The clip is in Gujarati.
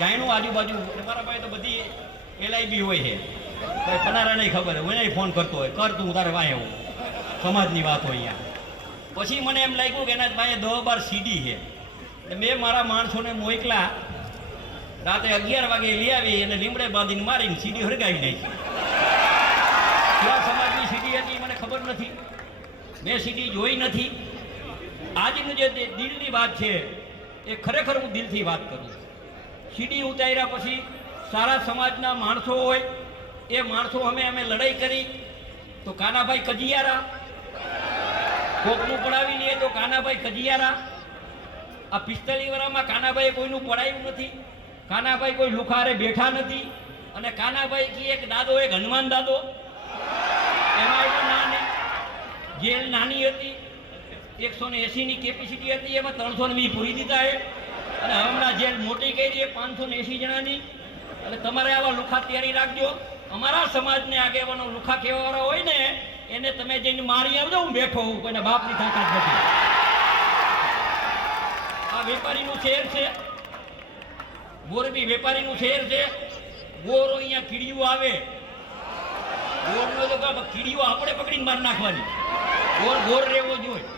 જાણ્યું આજુબાજુ મારા પાસે તો બધી LIB હોય છે, ભાઈ પનારા નહીં ખબર હોય, હું ફોન કરતો હોય, કર તું તારે વાંહે હું, સમાજની વાત હોય અહીંયા. પછી મને એમ લાગ્યું કે એના પાસે 10-12 CD છે, એટલે મેં મારા માણસોને મોકલા, રાતે 11 વાગે લઈ આવી અને લીમડે બાંધીને મારીને CD હળગાવી નાખી. કયા સમાજની CD હતી મને ખબર નથી, મેં CD જોઈ નથી. આજનું જે દિલની વાત છે એ ખરેખર હું દિલથી વાત કરું છું. CD ઉતાર્યા પછી સારા સમાજના માણસો હોય એ માણસો અમે લડાઈ કરી તો કાનાભાઈ કજિયારા, કોકનું પડાવી લઈએ તો કાનાભાઈ કજિયારા. આ 45 વર્ષમાં કાનાભાઈએ કોઈનું પડાયું નથી, કાનાભાઈ કોઈ લુખારે બેઠા નથી. અને કાનાભાઈ કી એક દાદો, એક હનુમાન દાદો, એમાં એટલું નાની જેલ નાની હતી, 180ની કેપેસિટી હતી, એમાં 320 પૂરી દીધા છે. અને હમણાં જેલ મોટી કરી 580 જણાની. એટલે તમારે આવા લુખા તૈયારી રાખજો. અમારા સમાજને આગેવાનો લુખા કહેવાવાળા હોય ને એને તમે જઈને મારી આવજો, હું બેઠો હું, કોઈના બાપની તાકાત નથી. આ વેપારીનું શહેર છે, મોરબી વેપારીનું શહેર છે. ગોરો અહીંયા કીડીઓ આવે, ગોરનો તો કીડીઓ આપણે પકડીને મારી નાખવાની, ગોર રહેવો જોઈએ.